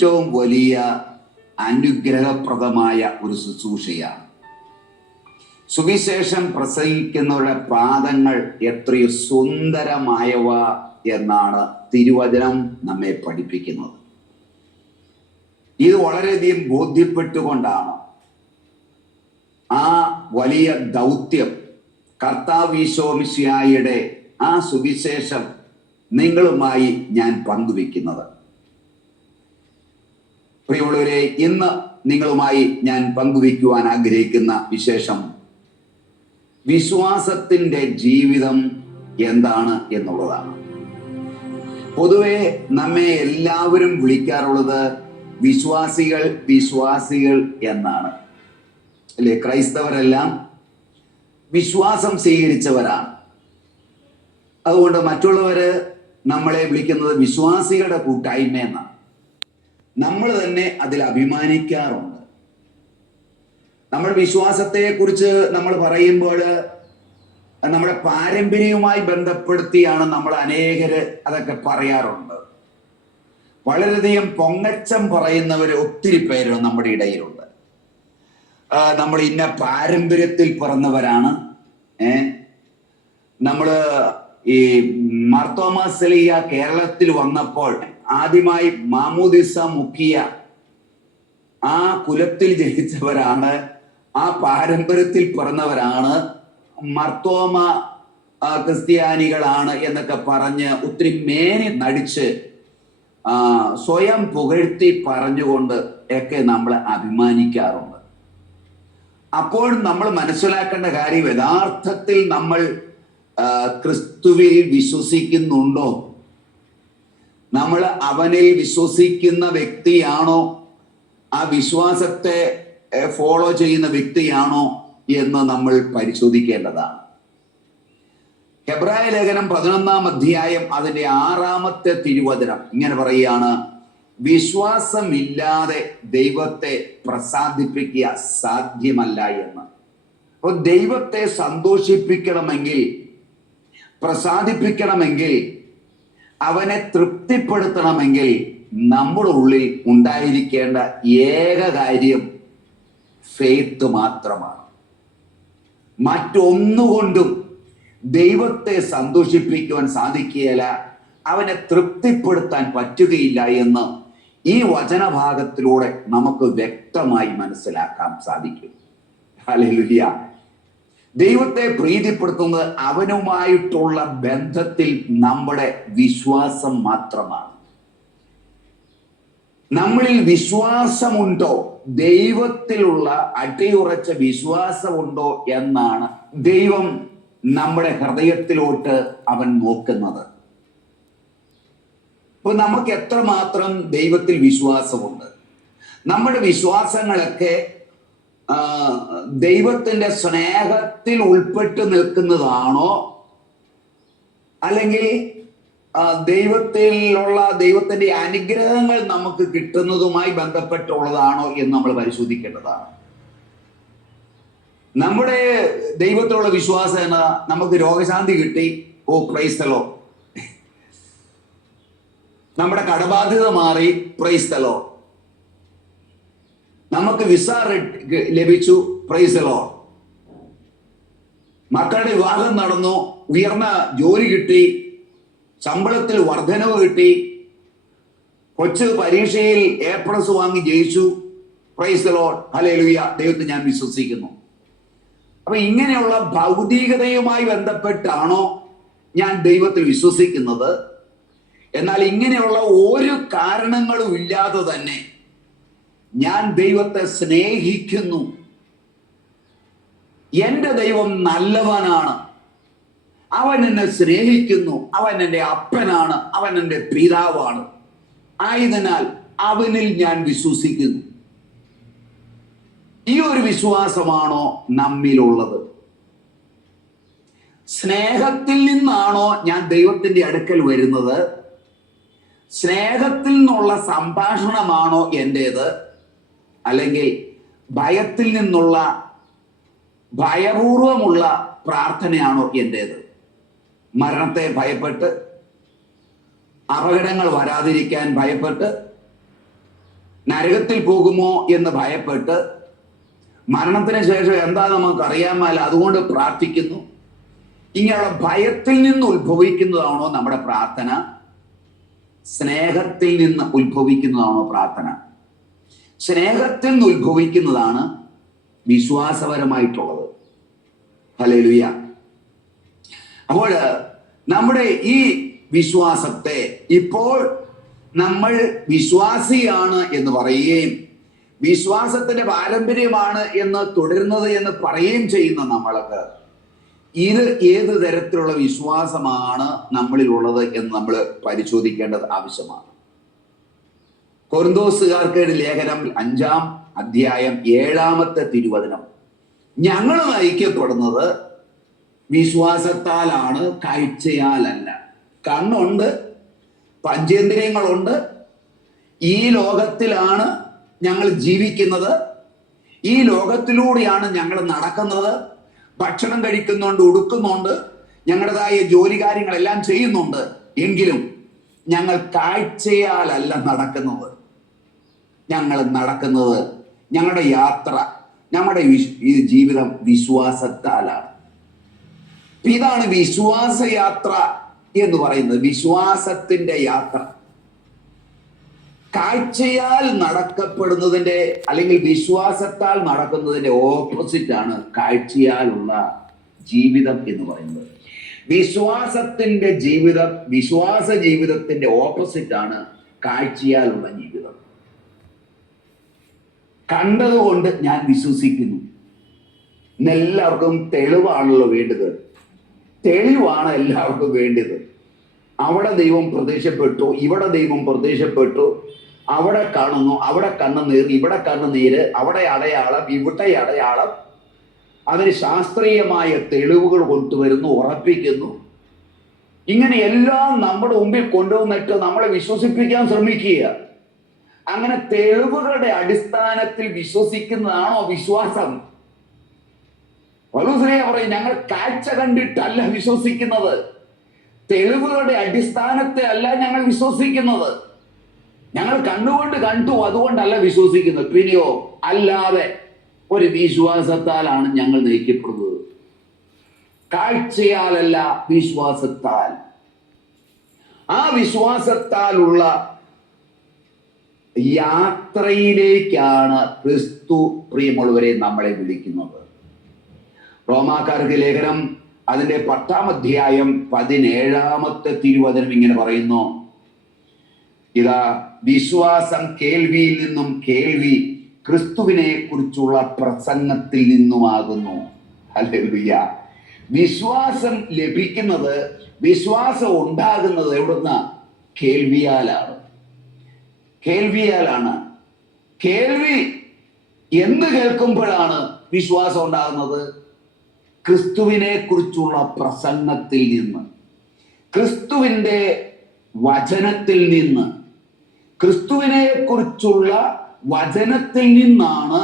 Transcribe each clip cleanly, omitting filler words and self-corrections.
ഏറ്റവും വലിയ അനുഗ്രഹപ്രദമായ ഒരു ശുശ്രൂഷയാണ്. സുവിശേഷം പ്രസംഗിക്കുന്നവരുടെ പാദങ്ങൾ എത്രയോ സുന്ദരമായവ എന്നാണ് തിരുവചനം നമ്മെ പഠിപ്പിക്കുന്നത്. ഇത് വളരെയധികം ബോധ്യപ്പെട്ടുകൊണ്ടാണ് ആ വലിയ ദൗത്യം കർത്താവ് ഈശോ മിശിഹായുടെ ആ സുവിശേഷം നിങ്ങളുമായി ഞാൻ പങ്കുവെക്കുന്നത്. പ്രിയമുള്ളവരെ, ഇന്ന് നിങ്ങളുമായി ഞാൻ പങ്കുവെക്കുവാൻ ആഗ്രഹിക്കുന്ന വിശേഷം വിശ്വാസത്തിന്റെ ജീവിതം എന്താണ് എന്നുള്ളതാണ്. പൊതുവെ നമ്മെ എല്ലാവരും വിളിക്കാറുള്ളത് വിശ്വാസികൾ വിശ്വാസികൾ എന്നാണ് അല്ലെ? ക്രൈസ്തവരെല്ലാം വിശ്വാസം സ്വീകരിച്ചവരാണ്. അതുകൊണ്ട് മറ്റുള്ളവര് നമ്മളെ വിളിക്കുന്നത് വിശ്വാസികളുടെ കൂട്ടായ്മ എന്നാണ്. നമ്മൾ തന്നെ അതിൽ അഭിമാനിക്കാറുണ്ട്. നമ്മൾ വിശ്വാസത്തെ കുറിച്ച് നമ്മൾ പറയുമ്പോൾ നമ്മുടെ പാരമ്പര്യവുമായി ബന്ധപ്പെടുത്തിയാണ് നമ്മൾ അനേകര് അതൊക്കെ പറയാറുണ്ട്. വളരെയധികം പൊങ്ങച്ചം പറയുന്നവർ ഒത്തിരി പേര് നമ്മുടെ ഇടയിലുണ്ട്. നമ്മൾ ഇന്ന പാരമ്പര്യത്തിൽ പിറന്നവരാണ്. നമ്മള് ഈ മാർത്തോമാ ശ്ലീഹ കേരളത്തിൽ വന്നപ്പോൾ ആദ്യമായി മാമോദിസ മുക്കിയ ആ കുലത്തിൽ ജനിച്ചവരാണ്, ആ പാരമ്പര്യത്തിൽ പിറന്നവരാണ്, മാർത്തോമ ക്രിസ്ത്യാനികളാണ് എന്നൊക്കെ പറഞ്ഞ് ഒത്തിരി മേനി നടിച്ച് സ്വയം പുകഴ്ത്തി പറഞ്ഞുകൊണ്ട് ഒക്കെ നമ്മൾ അഭിമാനിക്കാറുണ്ട്. അപ്പോൾ നമ്മൾ മനസ്സിലാക്കേണ്ട കാര്യം, യഥാർത്ഥത്തിൽ നമ്മൾ ക്രിസ്തുവിൽ വിശ്വസിക്കുന്നുണ്ടോ? നമ്മൾ അവനിൽ വിശ്വസിക്കുന്ന വ്യക്തിയാണോ? ആ വിശ്വാസത്തെ ഫോളോ ചെയ്യുന്ന വ്യക്തിയാണോ എന്ന് നമ്മൾ പരിശോധിക്കേണ്ടതാണ്. ഹെബ്രായ ലേഖനം 11-ാം അധ്യായം അതിന്റെ 6-ാമത്തെ തിരുവചനം ഇങ്ങനെ പറയുകയാണ്: വിശ്വാസമില്ലാതെ ദൈവത്തെ പ്രസാദിപ്പിക്കുക സാധ്യമല്ല എന്ന്. അപ്പോൾ ദൈവത്തെ സന്തോഷിപ്പിക്കണമെങ്കിൽ, പ്രസാദിപ്പിക്കണമെങ്കിൽ, അവനെ തൃപ്തിപ്പെടുത്തണമെങ്കിൽ നമ്മുടെ ഉള്ളിൽ ഉണ്ടായിരിക്കേണ്ട ഏക കാര്യം ഫെയ്ത്ത് മാത്രമാണ്. മറ്റൊന്നുകൊണ്ടും ദൈവത്തെ സന്തോഷിപ്പിക്കുവാൻ സാധിക്കുകയില്ല, അവനെ തൃപ്തിപ്പെടുത്താൻ പറ്റുകയില്ല എന്ന് ഈ വചനഭാഗത്തിലൂടെ നമുക്ക് വ്യക്തമായി മനസ്സിലാക്കാൻ സാധിക്കും. ഹല്ലേലൂയ. ദൈവത്തെ പ്രീതിപ്പെടുത്തുന്നത് അവനുമായിട്ടുള്ള ബന്ധത്തിൽ നമ്മുടെ വിശ്വാസം മാത്രമാണ്. നമ്മളിൽ വിശ്വാസമുണ്ടോ, ദൈവത്തിലുള്ള അടിയുറച്ച വിശ്വാസമുണ്ടോ എന്നാണ് ദൈവം നമ്മുടെ ഹൃദയത്തിലോട്ട് അവൻ നോക്കുന്നത്. ഇപ്പൊ നമുക്ക് എത്രമാത്രം ദൈവത്തിൽ വിശ്വാസമുണ്ട്? നമ്മുടെ വിശ്വാസങ്ങളൊക്കെ ദൈവത്തിന്റെ സ്നേഹത്തിൽ ഉൾപ്പെട്ട് നിൽക്കുന്നതാണോ, അല്ലെങ്കിൽ ദൈവത്തിന്റെ അനുഗ്രഹങ്ങൾ നമുക്ക് കിട്ടുന്നതുമായി ബന്ധപ്പെട്ടുള്ളതാണോ എന്ന് നമ്മൾ പരിശോധിക്കേണ്ടതാണ്. നമ്മുടെ ദൈവത്തിലുള്ള വിശ്വാസം എന്ന നമുക്ക് രോഗശാന്തി കിട്ടി, ഓ പ്രൈസ് ദി ലോർഡ്. നമ്മുടെ കടബാധ്യത മാറി, പ്രൈസ് ദി ലോർഡ്. നമുക്ക് വിസ ലഭിച്ചു, പ്രൈസ് ദി ലോർഡ്. മക്കളുടെ വിവാഹം നടന്നു, ഉയർന്ന ജോലി കിട്ടി, ശമ്പളത്തിൽ വർധനവ് കിട്ടി, കൊച്ചു പരീക്ഷയിൽ A+ വാങ്ങി ജയിച്ചു, പ്രൈസ് ദി ലോർഡ്, ഹല്ലേലൂയ, ദൈവത്തെ ഞാൻ വിശ്വസിക്കുന്നു. അപ്പൊ ഇങ്ങനെയുള്ള ഭൗതികതയുമായി ബന്ധപ്പെട്ടാണോ ഞാൻ ദൈവത്തിൽ വിശ്വസിക്കുന്നത്? എന്നാൽ ഇങ്ങനെയുള്ള ഒരു കാരണങ്ങളും ഇല്ലാതെ തന്നെ ഞാൻ ദൈവത്തെ സ്നേഹിക്കുന്നു, എന്റെ ദൈവം നല്ലവനാണ്, അവൻ എന്നെ സ്നേഹിക്കുന്നു, അവൻ എൻ്റെ അപ്പനാണ്, അവൻ എൻ്റെ പിതാവാണ്, ആയതിനാൽ അവനിൽ ഞാൻ വിശ്വസിക്കുന്നു. ഈ ഒരു വിശ്വാസമാണോ നമ്മിലുള്ളത്? സ്നേഹത്തിൽ നിന്നാണോ ഞാൻ ദൈവത്തിന്റെ അടുക്കൽ വരുന്നത്? സ്നേഹത്തിൽ നിന്നുള്ള സംഭാഷണമാണോ എൻ്റേത്? അല്ലെങ്കിൽ ഭയത്തിൽ നിന്നുള്ള, ഭയപൂർവമുള്ള പ്രാർത്ഥനയാണോ എൻ്റേത്? മരണത്തെ ഭയപ്പെട്ട്, അപകടങ്ങൾ വരാതിരിക്കാൻ ഭയപ്പെട്ട്, നരകത്തിൽ പോകുമോ എന്ന് ഭയപ്പെട്ട് മരണത്തിന് ശേഷം എന്താ നമുക്ക് അറിയാമല്ല, അതുകൊണ്ട് പ്രാർത്ഥിക്കുന്നു. ഇങ്ങനെയുള്ള ഭയത്തിൽ നിന്ന് ഉത്ഭവിക്കുന്നതാണോ നമ്മുടെ പ്രാർത്ഥന? സ്നേഹത്തിൽ നിന്ന് ഉത്ഭവിക്കുന്നതാണോ പ്രാർത്ഥന? സ്നേഹത്തിൽ നിന്ന് ഉത്ഭവിക്കുന്നതാണ് വിശ്വാസപരമായിട്ടുള്ളത്. ഹല്ലേലൂയ. അപ്പോൾ നമ്മുടെ ഈ വിശ്വാസത്തെ ഇപ്പോൾ നമ്മൾ വിശ്വാസിയാണ് എന്ന് പറയുകയും വിശ്വാസത്തിന്റെ പാരമ്പര്യമാണ് എന്ന് തുടരുന്നത് എന്ന് പറയുകയും ചെയ്യുന്ന നമ്മൾക്ക് ഇത് ഏത് തരത്തിലുള്ള വിശ്വാസമാണ് നമ്മളിലുള്ളത് എന്ന് നമ്മൾ പരിശോധിക്കേണ്ടത് ആവശ്യമാണ്. കൊരിന്തോസുകാർക്ക് ലേഖനം 5-ാം അധ്യായം 7-ാമത്തെ തിരുവചനം, ഞങ്ങൾ നയിക്കപ്പെടുന്നത് വിശ്വാസത്താലാണ്, കാഴ്ചയാലല്ല. കണ്ണുണ്ട്, പഞ്ചേന്ദ്രിയങ്ങളുണ്ട്, ഈ ലോകത്തിലാണ് ഞങ്ങൾ ജീവിക്കുന്നത്, ഈ ലോകത്തിലൂടെയാണ് ഞങ്ങൾ നടക്കുന്നത്, ഭക്ഷണം കഴിക്കുന്നുണ്ട്, ഉടുക്കുന്നുണ്ട്, ഞങ്ങളുടേതായ ജോലി കാര്യങ്ങളെല്ലാം ചെയ്യുന്നുണ്ട്. എങ്കിലും ഞങ്ങൾ കാഴ്ചയാലല്ല നടക്കുന്നത്. ഞങ്ങൾ നടക്കുന്നത്, ഞങ്ങളുടെ യാത്ര, ഞങ്ങളുടെ ഈ ജീവിതം വിശ്വാസത്താലാണ്. ഇതാണ് വിശ്വാസയാത്ര എന്ന് പറയുന്നത്, വിശ്വാസത്തിന്റെ യാത്ര. കാഴ്ചയാൽ നടക്കപ്പെടുന്നതിന്റെ അല്ലെങ്കിൽ വിശ്വാസത്താൽ നടക്കുന്നതിന്റെ ഓപ്പോസിറ്റ് ആണ് കാഴ്ചയാലുള്ള ജീവിതം എന്ന് പറയുന്നത്. വിശ്വാസത്തിന്റെ ജീവിതം, വിശ്വാസ ജീവിതത്തിന്റെ ഓപ്പോസിറ്റ് ആണ് കാഴ്ചയാലുള്ള ജീവിതം. കണ്ടതുകൊണ്ട് ഞാൻ വിശ്വസിക്കുന്നു. ഇന്നെല്ലാവർക്കും തെളിവാണല്ലോ വേണ്ടത്. തെളിവാണ് എല്ലാവർക്കും വേണ്ടത്. അവിടെ ദൈവം പ്രത്യക്ഷപ്പെട്ടു, ഇവിടെ ദൈവം പ്രത്യക്ഷപ്പെട്ടു, അവിടെ കാണുന്നു, അവിടെ കണ്ണുനീർ, ഇവിടെ കണ്ണുനീര്, അവിടെ അടയാളം, ഇവിടെ അടയാളം. അതിന് ശാസ്ത്രീയമായ തെളിവുകൾ കൊണ്ടുവരുന്നു, ഉറപ്പിക്കുന്നു. ഇങ്ങനെ എല്ലാം നമ്മുടെ മുമ്പിൽ കൊണ്ടുവന്നിട്ട് നമ്മളെ വിശ്വസിപ്പിക്കാൻ ശ്രമിക്കുക. അങ്ങനെ തെളിവുകളുടെ അടിസ്ഥാനത്തിൽ വിശ്വസിക്കുന്നതാണോ വിശ്വാസം? പൗലോസ് പറയും, ഞങ്ങൾ കാഴ്ച കണ്ടിട്ടല്ല വിശ്വസിക്കുന്നത്, തെളിവുകളുടെ അടിസ്ഥാനത്തിൽ അല്ല ഞങ്ങൾ വിശ്വസിക്കുന്നത്. ഞങ്ങൾ കണ്ടുകൊണ്ട് കണ്ടു അതുകൊണ്ടല്ല വിശ്വസിക്കുന്നത്, പിന്നെയോ അല്ലാതെ ഒരു വിശ്വാസത്താലാണ് ഞങ്ങൾ നയിക്കപ്പെടുന്നത്. കാഴ്ചയാലല്ല, വിശ്വാസത്താൽ. ആ വിശ്വാസത്താലുള്ള യാത്രയിലേക്കാണ് ക്രിസ്തു പ്രിയമുള്ളവരെ നമ്മളെ വിളിക്കുന്നത്. റോമാക്കാർക്ക് ലേഖനം അതിന്റെ 10-ാം അധ്യായം 17-ാമത്തെ തിരുവചനം ഇങ്ങനെ പറയുന്നു, ഇതാ വിശ്വാസം കേൾവിയിൽ നിന്നും, കേൾവി ക്രിസ്തുവിനെ കുറിച്ചുള്ള പ്രസംഗത്തിൽ നിന്നുമാകുന്നു. ഹല്ലേലൂയ. വിശ്വാസം ലഭിക്കുന്നത്, വിശ്വാസം ഉണ്ടാകുന്നത് എവിടുന്ന? കേൾവിയാലാണ്. കേൾവിയാലാണ്. കേൾവി എന്ന് കേൾക്കുമ്പോഴാണ് വിശ്വാസം ഉണ്ടാകുന്നത്? ക്രിസ്തുവിനെ കുറിച്ചുള്ള പ്രസംഗത്തിൽ നിന്ന്, ക്രിസ്തുവിന്റെ വചനത്തിൽ നിന്ന്, ക്രിസ്തുവിനെ കുറിച്ചുള്ള വചനത്തിൽ നിന്നാണ്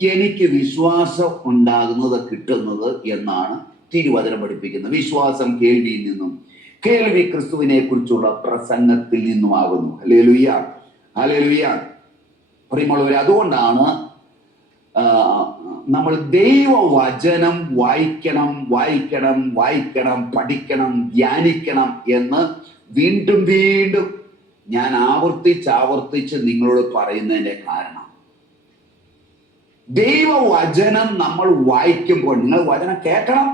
എനിക്ക് വിശ്വാസം ഉണ്ടാകുന്നത്, കിട്ടുന്നത് എന്നാണ് തിരുവചനം പഠിപ്പിക്കുന്നത്. വിശ്വാസം കേൾവിയിൽ നിന്നും, കേൾവി ക്രിസ്തുവിനെ കുറിച്ചുള്ള പ്രസംഗത്തിൽ നിന്നുമാകുന്നു. Hallelujah, hallelujah. പ്രിയമുള്ളവരെ, അതുകൊണ്ടാണ് നമ്മൾ ദൈവവചനം വായിക്കണം, വായിക്കണം, വായിക്കണം, പഠിക്കണം, ധ്യാനിക്കണം എന്ന് വീണ്ടും വീണ്ടും ഞാൻ ആവർത്തിച്ച് നിങ്ങളോട് പറയുന്നതിന്റെ കാരണം, ദൈവവചനം നമ്മൾ വായിക്കുമ്പോൾ നിങ്ങൾ വചനം കേൾക്കണം,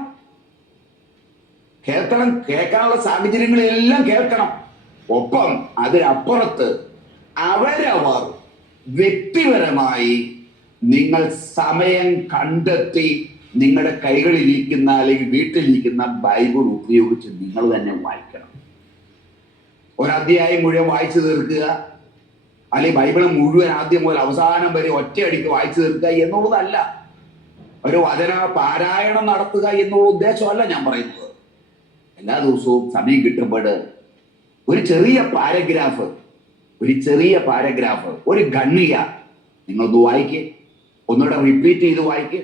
കേൾക്കാനുള്ള സാഹചര്യങ്ങളെല്ലാം കേൾക്കണം. ഒപ്പം അതിനപ്പുറത്ത് അവരവർ വ്യക്തിപരമായി നിങ്ങൾ സമയം കണ്ടെത്തി നിങ്ങളുടെ കൈകളിലിരിക്കുന്ന അല്ലെങ്കിൽ വീട്ടിലിരിക്കുന്ന ബൈബിൾ ഉപയോഗിച്ച് നിങ്ങൾ തന്നെ വായിക്കണം. ഒരധ്യായം മുഴുവൻ വായിച്ചു തീർക്കുക, അല്ലെങ്കിൽ ബൈബിൾ മുഴുവൻ ആദ്യം മുതൽ അവസാനം വരെ ഒറ്റയടിക്ക് വായിച്ചു തീർക്കുക എന്നുള്ളതല്ല. ഒരു വചന പാരായണം നടത്തുക എന്നുള്ള ഉദ്ദേശമല്ല ഞാൻ പറയുന്നത്. എല്ലാ ദിവസവും സമയം കിട്ടുമ്പോൾ ഒരു ചെറിയ പാരഗ്രാഫ്, ഒരു ഖണ്ഡിക നിങ്ങളൊന്ന് വായിക്കുക, ഒന്നുകൂടെ റിപ്പീറ്റ് ചെയ്ത് വായിക്കുക,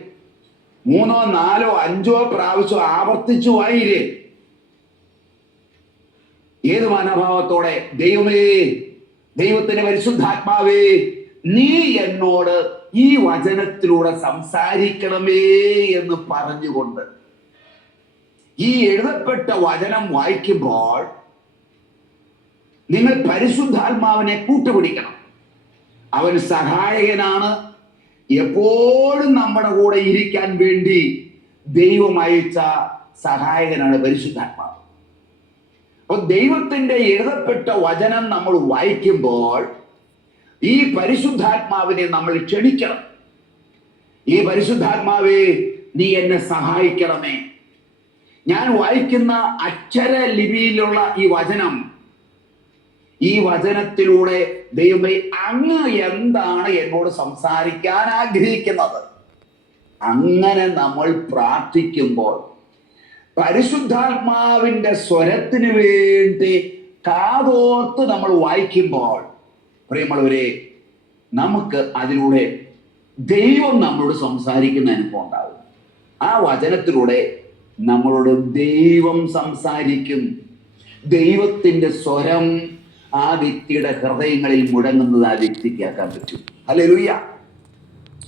3, 4, 5 പ്രാവശ്യം ആവർത്തിച്ചു വായിരേ. ഏത് മനോഭാവത്തോടെ? ദൈവമേ, ദൈവത്തിന്റെ പരിശുദ്ധാത്മാവേ, നീ എന്നോട് ഈ വചനത്തിലൂടെ സംസാരിക്കണമേ എന്ന് പറഞ്ഞുകൊണ്ട് ഈ എഴുതപ്പെട്ട വചനം വായിക്കുമ്പോൾ നിങ്ങൾ പരിശുദ്ധാത്മാവിനെ കൂട്ടുപിടിക്കണം. അവൻ സഹായകനാണ്. എപ്പോഴും നമ്മുടെ കൂടെ ഇരിക്കാൻ വേണ്ടി ദൈവം അയച്ച സഹായകനാണ് പരിശുദ്ധാത്മാവ്. അപ്പൊ ദൈവത്തിന്റെ എഴുതപ്പെട്ട വചനം നമ്മൾ വായിക്കുമ്പോൾ ഈ പരിശുദ്ധാത്മാവിനെ നമ്മൾ ക്ഷണിക്കണം. ഈ പരിശുദ്ധാത്മാവേ, നീ എന്നെ സഹായിക്കണമേ. ഞാൻ വായിക്കുന്ന അക്ഷര ലിപിയിലുള്ള ഈ വചനത്തിലൂടെ ദൈവമേ, അങ്ങ് എന്താണ് എന്നോട് സംസാരിക്കാൻ ആഗ്രഹിക്കുന്നത്? അങ്ങനെ നമ്മൾ പ്രാർത്ഥിക്കുമ്പോൾ പരിശുദ്ധാത്മാവിന്റെ സ്വരത്തിന് വേണ്ടി കാതോർത്ത് നമ്മൾ വായിക്കുമ്പോൾ, പ്രിയമുള്ളവരെ, നമുക്ക് അതിലൂടെ ദൈവം നമ്മളോട് സംസാരിക്കുന്ന അനുഭവം ഉണ്ടാവും. ആ വചനത്തിലൂടെ നമ്മളോട് ദൈവം സംസാരിക്കും. ദൈവത്തിന്റെ സ്വരം ആ വ്യക്തിയുടെ ഹൃദയങ്ങളിൽ മുഴങ്ങുന്നത് ആ വ്യക്തിക്ക് ആക്കാൻ പറ്റും. ഹല്ലേലൂയ.